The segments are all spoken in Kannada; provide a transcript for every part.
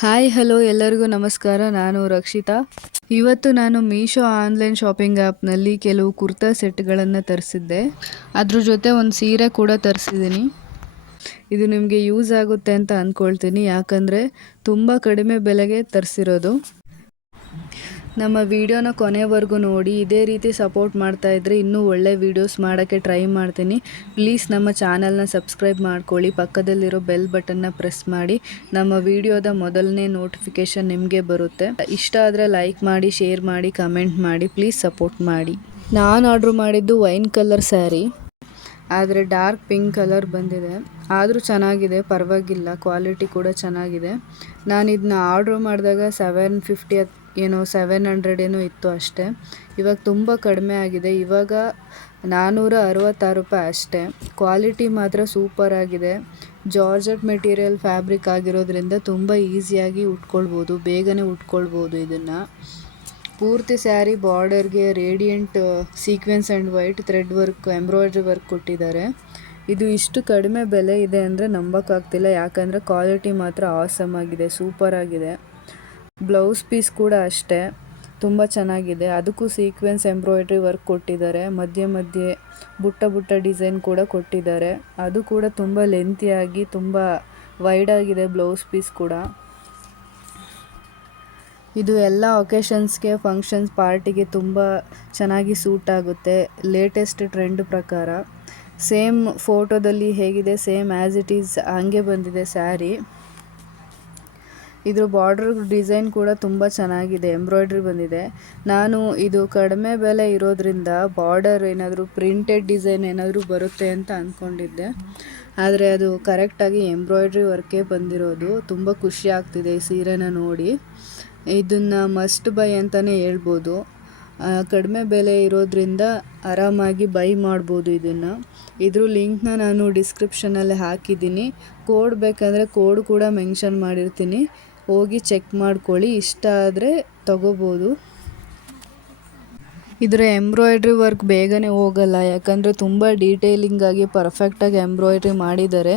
ಹಾಯ್ ಹಲೋ ಎಲ್ಲರಿಗೂ ನಮಸ್ಕಾರ. ನಾನು ರಕ್ಷಿತಾ. ಇವತ್ತು ನಾನು ಮೀಶೋ ಆನ್ಲೈನ್ ಶಾಪಿಂಗ್ ಆ್ಯಪ್ನಲ್ಲಿ ಕೆಲವು ಕುರ್ತಾ ಸೆಟ್ಗಳನ್ನು ತರಿಸಿದ್ದೆ. ಅದ್ರ ಜೊತೆ ಒಂದು ಸೀರೆ ಕೂಡ ತರಿಸಿದ್ದೀನಿ. ಇದು ನಿಮಗೆ ಯೂಸ್ ಆಗುತ್ತೆ ಅಂತ ಅಂದ್ಕೊಳ್ತೀನಿ, ಯಾಕಂದರೆ ತುಂಬ ಕಡಿಮೆ ಬೆಲೆಗೆ ತರಿಸಿರೋದು. ನಮ್ಮ ವಿಡಿಯೋನ ಕೊನೆವರೆಗೂ ನೋಡಿ. ಇದೇ ರೀತಿ ಸಪೋರ್ಟ್ ಮಾಡ್ತಾಯಿದ್ರೆ ಇನ್ನೂ ಒಳ್ಳೆ ವೀಡಿಯೋಸ್ ಮಾಡೋಕ್ಕೆ ಟ್ರೈ ಮಾಡ್ತೀನಿ. ಪ್ಲೀಸ್ ನಮ್ಮ ಚಾನಲ್ನ ಸಬ್ಸ್ಕ್ರೈಬ್ ಮಾಡ್ಕೊಳ್ಳಿ, ಪಕ್ಕದಲ್ಲಿರೋ ಬೆಲ್ ಬಟನ್ನ ಪ್ರೆಸ್ ಮಾಡಿ. ನಮ್ಮ ವಿಡಿಯೋದ ಮೊದಲನೇ ನೋಟಿಫಿಕೇಷನ್ ನಿಮಗೆ ಬರುತ್ತೆ. ಇಷ್ಟ ಆದರೆ ಲೈಕ್ ಮಾಡಿ, ಶೇರ್ ಮಾಡಿ, ಕಮೆಂಟ್ ಮಾಡಿ. ಪ್ಲೀಸ್ ಸಪೋರ್ಟ್ ಮಾಡಿ. ನಾನು ಆರ್ಡ್ರ್ ಮಾಡಿದ್ದು ವೈನ್ ಕಲರ್ ಸ್ಯಾರಿ, ಆದರೆ ಡಾರ್ಕ್ ಪಿಂಕ್ ಕಲರ್ ಬಂದಿದೆ. ಆದರೂ ಚೆನ್ನಾಗಿದೆ, ಪರವಾಗಿಲ್ಲ, ಕ್ವಾಲಿಟಿ ಕೂಡ ಚೆನ್ನಾಗಿದೆ. ನಾನು ಇದನ್ನ ಆರ್ಡ್ರ್ ಮಾಡಿದಾಗ 750 ಏನೋ 700 ಏನೋ ಇತ್ತು ಅಷ್ಟೇ. ಇವಾಗ ತುಂಬ ಕಡಿಮೆ ಆಗಿದೆ. ಇವಾಗ 466 ರೂಪಾಯಿ ಅಷ್ಟೇ. ಕ್ವಾಲಿಟಿ ಮಾತ್ರ ಸೂಪರ್ ಆಗಿದೆ. ಜಾರ್ಜೆಟ್ ಮೆಟೀರಿಯಲ್ ಫ್ಯಾಬ್ರಿಕ್ ಆಗಿರೋದ್ರಿಂದ ತುಂಬ ಈಸಿಯಾಗಿ ಉಟ್ಕೊಳ್ಬೋದು, ಬೇಗನೆ ಉಟ್ಕೊಳ್ಬೋದು. ಇದನ್ನು ಪೂರ್ತಿ ಸ್ಯಾರಿ ಬಾರ್ಡರ್ಗೆ radiant sequence and white thread work, embroidery work ಕೊಟ್ಟಿದ್ದಾರೆ. ಇದು ಇಷ್ಟು ಕಡಿಮೆ ಬೆಲೆ ಇದೆ ಅಂದರೆ ನಂಬೋಕ್ಕಾಗ್ತಿಲ್ಲ, ಯಾಕಂದರೆ ಕ್ವಾಲಿಟಿ ಮಾತ್ರ ಆಸಮ್ ಆಗಿದೆ, ಸೂಪರ್ ಆಗಿದೆ. ಬ್ಲೌಸ್ ಪೀಸ್ ಕೂಡ ಅಷ್ಟೇ ತುಂಬ ಚೆನ್ನಾಗಿದೆ. ಅದಕ್ಕೂ ಸೀಕ್ವೆನ್ಸ್ ಎಂಬ್ರಾಯ್ಡ್ರಿ ವರ್ಕ್ ಕೊಟ್ಟಿದ್ದಾರೆ. ಮಧ್ಯೆ ಮಧ್ಯೆ ಬುಟ್ಟ ಬುಟ್ಟ ಡಿಸೈನ್ ಕೂಡ ಕೊಟ್ಟಿದ್ದಾರೆ. ಅದು ಕೂಡ ತುಂಬ ಲೆಂತಿಯಾಗಿ ತುಂಬ ವೈಡ್ ಆಗಿದೆ ಬ್ಲೌಸ್ ಪೀಸ್ ಕೂಡ. ಇದು ಎಲ್ಲ ಒಕೇಶನ್ಸ್ಗೆ, ಫಂಕ್ಷನ್ಸ್, ಪಾರ್ಟಿಗೆ ತುಂಬ ಚೆನ್ನಾಗಿ ಸೂಟ್ ಆಗುತ್ತೆ. ಲೇಟೆಸ್ಟ್ ಟ್ರೆಂಡ್ ಪ್ರಕಾರ ಸೇಮ್ ಫೋಟೋದಲ್ಲಿ ಹೇಗಿದೆ ಸೇಮ್ ಆ್ಯಸ್ ಇಟ್ ಈಸ್ ಹಾಗೆ ಬಂದಿದೆ ಸ್ಯಾರಿ. ಇದ್ರ ಬಾರ್ಡರ್ ಡಿಸೈನ್ ಕೂಡ ತುಂಬ ಚೆನ್ನಾಗಿದೆ, ಎಂಬ್ರಾಯ್ಡ್ರಿ ಬಂದಿದೆ. ನಾನು ಇದು ಕಡಿಮೆ ಬೆಲೆ ಇರೋದ್ರಿಂದ ಬಾರ್ಡರ್ ಏನಾದರೂ ಪ್ರಿಂಟೆಡ್ ಡಿಸೈನ್ ಏನಾದರೂ ಬರುತ್ತೆ ಅಂತ ಅಂದ್ಕೊಂಡಿದ್ದೆ, ಆದರೆ ಅದು ಕರೆಕ್ಟಾಗಿ ಎಂಬ್ರಾಯ್ಡ್ರಿ ವರ್ಕೇ ಬಂದಿರೋದು. ತುಂಬ ಖುಷಿ ಆಗ್ತಿದೆ ಈ ಸೀರೆನ ನೋಡಿ. ಇದನ್ನು ಮಸ್ಟ್ ಬೈ ಅಂತಲೇ ಹೇಳ್ಬೋದು. ಕಡಿಮೆ ಬೆಲೆ ಇರೋದ್ರಿಂದ ಆರಾಮಾಗಿ ಬೈ ಮಾಡ್ಬೋದು ಇದನ್ನು. ಇದ್ರ ಲಿಂಕ್ನ ನಾನು ಡಿಸ್ಕ್ರಿಪ್ಷನಲ್ಲಿ ಹಾಕಿದ್ದೀನಿ. ಕೋಡ್ ಬೇಕಂದರೆ ಕೋಡ್ ಕೂಡ ಮೆನ್ಷನ್ ಮಾಡಿರ್ತೀನಿ, ಹೋಗಿ ಚೆಕ್ ಮಾಡ್ಕೊಳ್ಳಿ. ಇಷ್ಟ ಆದರೆ ತಗೋಬೋದು. ಇದರ ಎಂಬ್ರಾಯ್ಡ್ರಿ ವರ್ಕ್ ಬೇಗನೆ ಹೋಗಲ್ಲ, ಯಾಕಂದರೆ ತುಂಬ ಡೀಟೇಲಿಂಗಾಗಿ ಪರ್ಫೆಕ್ಟಾಗಿ ಎಂಬ್ರಾಯ್ಡ್ರಿ ಮಾಡಿದ್ದಾರೆ.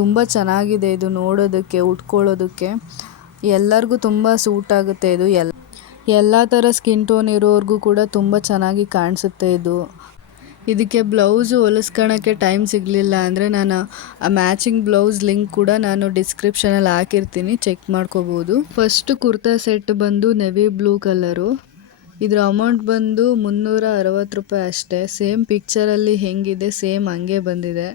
ತುಂಬ ಚೆನ್ನಾಗಿದೆ ಇದು ನೋಡೋದಕ್ಕೆ, ಉಟ್ಕೊಳ್ಳೋದಕ್ಕೆ ಎಲ್ಲರಿಗೂ ತುಂಬ ಸೂಟ್ ಆಗುತ್ತೆ. ಇದು ಎಲ್ಲ ಥರ ಸ್ಕಿನ್ ಟೋನ್ ಇರೋರ್ಗೂ ಕೂಡ ತುಂಬ ಚೆನ್ನಾಗಿ ಕಾಣಿಸುತ್ತೆ ಇದು. ಇದಕ್ಕೆ ಬ್ಲೌಸು ಹೊಲಿಸ್ಕೊಳ್ಳೋಕ್ಕೆ ಟೈಮ್ ಸಿಗಲಿಲ್ಲ ಅಂದರೆ ನಾನು ಆ ಮ್ಯಾಚಿಂಗ್ ಬ್ಲೌಸ್ ಲಿಂಕ್ ಕೂಡ ನಾನು ಡಿಸ್ಕ್ರಿಪ್ಷನಲ್ಲಿ ಹಾಕಿರ್ತೀನಿ, ಚೆಕ್ ಮಾಡ್ಕೋಬೋದು. ಫಸ್ಟ್ ಕುರ್ತಾ ಸೆಟ್ ಬಂದು ನೆವಿ ಬ್ಲೂ ಕಲರು. ಇದರ ಅಮೌಂಟ್ ಬಂದು 360 ರೂಪಾಯಿ ಅಷ್ಟೇ. ಸೇಮ್ ಪಿಕ್ಚರಲ್ಲಿ ಹೆಂಗಿದೆ ಸೇಮ್ ಹಂಗೆ ಬಂದಿದೆ.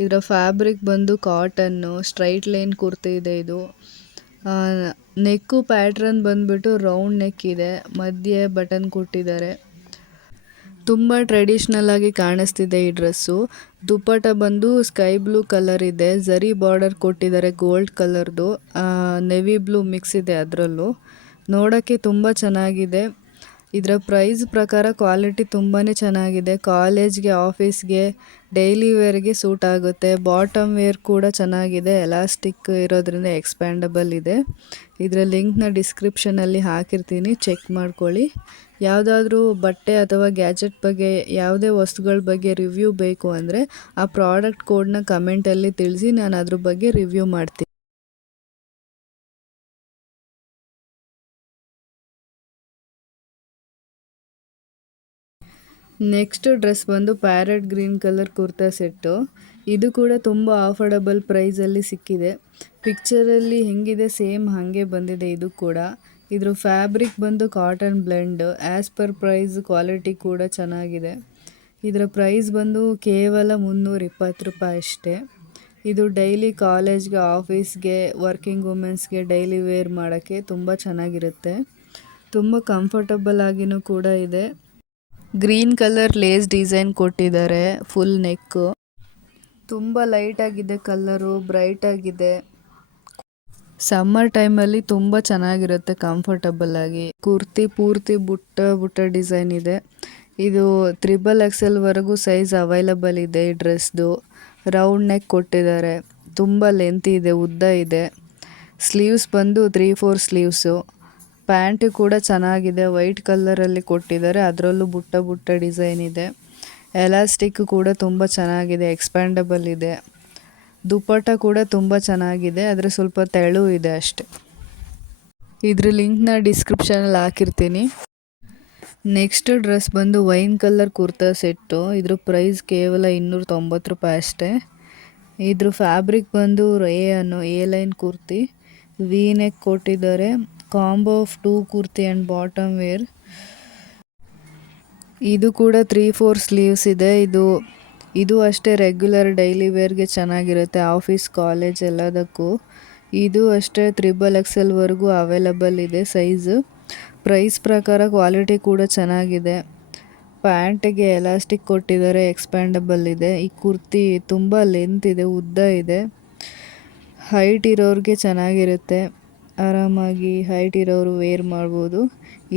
ಇದರ ಫ್ಯಾಬ್ರಿಕ್ ಬಂದು ಕಾಟನ್ನು, ಸ್ಟ್ರೈಟ್ ಲೈನ್ ಕುರ್ತಿ ಇದೆ ಇದು. ನೆಕ್ಕು ಪ್ಯಾಟ್ರನ್ ಬಂದುಬಿಟ್ಟು ರೌಂಡ್ ನೆಕ್ ಇದೆ, ಮಧ್ಯೆ ಬಟನ್ ಕೊಟ್ಟಿದ್ದಾರೆ. ತುಂಬ ಟ್ರೆಡಿಷ್ನಲ್ ಆಗಿ ಕಾಣಿಸ್ತಿದೆ ಈ ಡ್ರೆಸ್ಸು. ದುಪ್ಪಟ ಬಂದು ಸ್ಕೈ ಬ್ಲೂ ಕಲರ್ ಇದೆ, ಝರಿ ಬಾರ್ಡರ್ ಕೊಟ್ಟಿದ್ದಾರೆ ಗೋಲ್ಡ್ ಕಲರ್ದು, ನೆವಿ ಬ್ಲೂ ಮಿಕ್ಸ್ ಇದೆ ಅದರಲ್ಲೂ. ನೋಡೋಕ್ಕೆ ತುಂಬ ಚೆನ್ನಾಗಿದೆ. ಇದರ ಪ್ರೈಸ್ ಪ್ರಕಾರ ಕ್ವಾಲಿಟಿ ತುಂಬಾ ಚೆನ್ನಾಗಿದೆ. ಕಾಲೇಜ್ಗೆ, ಆಫೀಸ್ಗೆ, ಡೈಲಿ ವೇರ್ಗೆ ಸೂಟ್ ಆಗುತ್ತೆ. ಬಾಟಮ್ ವೇರ್ ಕೂಡ ಚೆನ್ನಾಗಿದೆ, ಎಲಾಸ್ಟಿಕ್ ಇರೋದ್ರಿಂದ ಎಕ್ಸ್ಪ್ಯಾಂಡಬಲ್ ಇದೆ. ಇದರ ಲಿಂಕ್ನ ಡಿಸ್ಕ್ರಿಪ್ಷನಲ್ಲಿ ಹಾಕಿರ್ತೀನಿ, ಚೆಕ್ ಮಾಡ್ಕೊಳ್ಳಿ. ಯಾವುದಾದ್ರೂ ಬಟ್ಟೆ ಅಥವಾ ಗ್ಯಾಜೆಟ್ ಬಗ್ಗೆ, ಯಾವುದೇ ವಸ್ತುಗಳ ಬಗ್ಗೆ ರಿವ್ಯೂ ಬೇಕು ಅಂದರೆ ಆ ಪ್ರಾಡಕ್ಟ್ ಕೋಡ್ನ ಕಮೆಂಟಲ್ಲಿ ತಿಳಿಸಿ, ನಾನು ಅದ್ರ ಬಗ್ಗೆ ರಿವ್ಯೂ ಮಾಡ್ತೀನಿ. ನೆಕ್ಸ್ಟ್ ಡ್ರೆಸ್ ಬಂದು parrot green colour kurta set. ಇದು ಕೂಡ ತುಂಬ ಅಫೋರ್ಡಬಲ್ ಪ್ರೈಸಲ್ಲಿ ಸಿಕ್ಕಿದೆ. ಪಿಕ್ಚರಲ್ಲಿ ಹೆಂಗಿದೆ ಸೇಮ್ ಹಾಗೆ ಬಂದಿದೆ ಇದು ಕೂಡ. ಇದ್ರ ಫ್ಯಾಬ್ರಿಕ್ ಬಂದು cotton blend. As per price quality ಕೂಡ ಚೆನ್ನಾಗಿದೆ. ಇದರ ಪ್ರೈಸ್ ಬಂದು ಕೇವಲ 320 ರೂಪಾಯಿ ಅಷ್ಟೇ. ಇದು ಡೈಲಿ ಕಾಲೇಜ್ಗೆ, ಆಫೀಸ್ಗೆ, ವರ್ಕಿಂಗ್ ವುಮೆನ್ಸ್ಗೆ ಡೈಲಿ ವೇರ್ ಮಾಡೋಕ್ಕೆ ತುಂಬ ಚೆನ್ನಾಗಿರುತ್ತೆ. ತುಂಬ ಕಂಫರ್ಟಬಲ್ ಆಗಿನೂ ಕೂಡ ಇದೆ. ಗ್ರೀನ್ ಕಲರ್ ಲೇಸ್ ಡಿಸೈನ್ ಕೊಟ್ಟಿದ್ದಾರೆ, ಫುಲ್ ನೆಕ್ಕು. ತುಂಬ ಲೈಟ್ ಆಗಿದೆ ಕಲರು, ಬ್ರೈಟ್ ಆಗಿದೆ. ಸಮ್ಮರ್ ಟೈಮಲ್ಲಿ ತುಂಬ ಚೆನ್ನಾಗಿರುತ್ತೆ ಕಂಫರ್ಟಬಲ್ ಆಗಿ. ಕುರ್ತಿ ಪೂರ್ತಿ ಬುಟ್ಟ ಡಿಸೈನ್ ಇದೆ. ಇದು 3XL ವರೆಗೂ ಸೈಜ್ ಅವೈಲಬಲ್ ಇದೆ ಈ ಡ್ರೆಸ್ದು. ರೌಂಡ್ ನೆಕ್ ಕೊಟ್ಟಿದ್ದಾರೆ, ತುಂಬ ಲೆಂತ್ ಇದೆ, ಉದ್ದ ಇದೆ. ಸ್ಲೀವ್ಸ್ ಬಂದು 3/4 ಸ್ಲೀವ್ಸು. ಪ್ಯಾಂಟು ಕೂಡ ಚೆನ್ನಾಗಿದೆ, ವೈಟ್ ಕಲರಲ್ಲಿ ಕೊಟ್ಟಿದ್ದಾರೆ, ಅದರಲ್ಲೂ ಬುಟ್ಟ ಡಿಸೈನ್ ಇದೆ. ಎಲಾಸ್ಟಿಕ್ ಕೂಡ ತುಂಬ ಚೆನ್ನಾಗಿದೆ, ಎಕ್ಸ್ಪ್ಯಾಂಡಬಲ್ ಇದೆ. ದುಪ್ಪಟ್ಟ ಕೂಡ ತುಂಬ ಚೆನ್ನಾಗಿದೆ, ಆದರೆ ಸ್ವಲ್ಪ ತೆಳು ಇದೆ ಅಷ್ಟೆ. ಇದ್ರ ಲಿಂಕ್ನ ಡಿಸ್ಕ್ರಿಪ್ಷನಲ್ಲಿ ಹಾಕಿರ್ತೀನಿ. ನೆಕ್ಸ್ಟ್ ಡ್ರೆಸ್ ಬಂದು ವೈನ್ ಕಲರ್ ಕುರ್ತಾ ಸೆಟ್ಟು. ಇದ್ರ ಪ್ರೈಸ್ ಕೇವಲ 290 ರೂಪಾಯಿ ಅಷ್ಟೇ. ಇದ್ರ ಫ್ಯಾಬ್ರಿಕ್ ಬಂದು A line kurti, V neck ಕೊಟ್ಟಿದ್ದಾರೆ. Combo of 2 kurti and bottom wear. ಇದು ಕೂಡ 3/4 ಸ್ಲೀವ್ಸ್ ಇದೆ. ಇದು ಅಷ್ಟೇ ರೆಗ್ಯುಲರ್ ಡೈಲಿ ವೇರ್ಗೆ ಚೆನ್ನಾಗಿರುತ್ತೆ, ಆಫೀಸ್ ಕಾಲೇಜ್ ಎಲ್ಲದಕ್ಕೂ. ಇದು ಅಷ್ಟೇ XXL ವರೆಗೂ ಅವೈಲಬಲ್ ಇದೆ ಸೈಜು. ಪ್ರೈಸ್ ಪ್ರಕಾರ ಕ್ವಾಲಿಟಿ ಕೂಡ ಚೆನ್ನಾಗಿದೆ. ಪ್ಯಾಂಟಿಗೆ ಎಲಾಸ್ಟಿಕ್ ಕೊಟ್ಟಿದ್ದಾರೆ, ಎಕ್ಸ್ಪ್ಯಾಂಡಬಲ್ ಇದೆ. ಈ ಕುರ್ತಿ ತುಂಬ ಲೆಂತ್ ಇದೆ, ಉದ್ದ ಇದೆ. ಹೈಟ್ ಇರೋರಿಗೆ ಚೆನ್ನಾಗಿರುತ್ತೆ, ಆರಾಮಾಗಿ ಹೈಟ್ ಇರೋರು ವೇರ್ ಮಾಡ್ಬೋದು.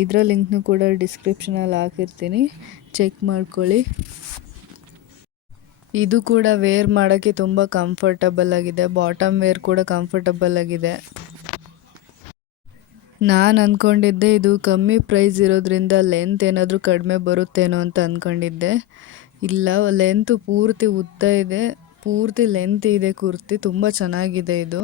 ಇದರ ಲಿಂಕ್ನು ಕೂಡ ಡಿಸ್ಕ್ರಿಪ್ಷನಲ್ಲಿ ಹಾಕಿರ್ತೀನಿ, ಚೆಕ್ ಮಾಡ್ಕೊಳ್ಳಿ. ಇದು ಕೂಡ ವೇರ್ ಮಾಡೋಕ್ಕೆ ತುಂಬ ಕಂಫರ್ಟಬಲ್ ಆಗಿದೆ. ಬಾಟಮ್ ವೇರ್ ಕೂಡ ಕಂಫರ್ಟಬಲ್ ಆಗಿದೆ. ನಾನು ಅಂದ್ಕೊಂಡಿದ್ದೆ ಇದು ಕಮ್ಮಿ ಪ್ರೈಸ್ ಇರೋದ್ರಿಂದ ಲೆಂತ್ ಏನಾದರೂ ಕಡಿಮೆ ಬರುತ್ತೇನೋ ಅಂತ ಅಂದ್ಕೊಂಡಿದ್ದೆ. ಇಲ್ಲ, ಲೆಂತು ಪೂರ್ತಿ ಉದ್ದ ಇದೆ, ಪೂರ್ತಿ ಲೆಂತ್ ಇದೆ ಕುರ್ತಿ. ತುಂಬ ಚೆನ್ನಾಗಿದೆ ಇದು.